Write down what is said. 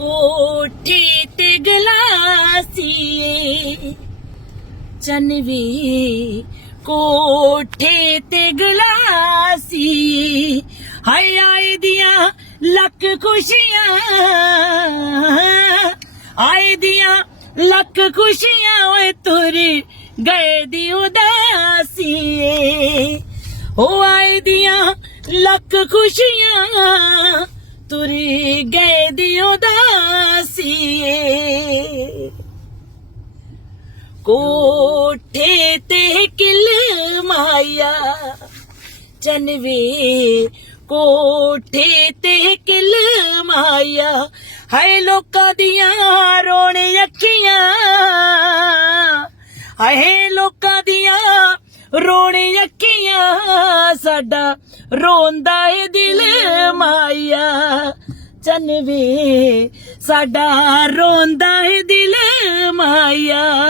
ਕੋਠੇ ਤੇ ਗਲਾਸੀਏ ਚੰਨਵੇ, ਕੋਠੇ ਤੇ ਗਲਾਸੀ ਹਾਏ ਆਏ ਦੀਆਂ ਲੱਖ ਖੁਸ਼ੀਆਂ, ਆਏ ਦੀਆਂ ਲੱਖ ਖੁਸ਼ੀਆਂ ਓਏ ਤੁਰ ਗਏ ਦੀ ਉਦਾਸੀ ਹੋ ਆਏ ਦੀਆਂ ਲੱਖ ਖੁਸ਼ੀਆਂ, ਤੁਰ ਗਏ ਦੀ ਉਦਾਸੀ ਕੋਠੇ ਤੇ ਕਿਲ ਮਾਇਆ। ਚਨਵੇ ਕੋਠੇ ਤੇ ਕਿਲ ਮਾਇਆ। ਹਾਏ ਲੋਕਾਂ ਦੀਆਂ ਰੋਣ ਅੱਖੀਆਂ। ਹਾਏ ਲੋਕਾਂ ਦੀਆਂ ਰੋਣ ਅੱਖੀਆਂ। ਸਾਡਾ ਰੋਂਦਾ ਏ ਦਿਲ ਮਾਇਆ। ਚਨਵੇ ਸਾਡਾ ਰੋਂਦਾ ਏ ਦਿਲ ਮਾਇਆ।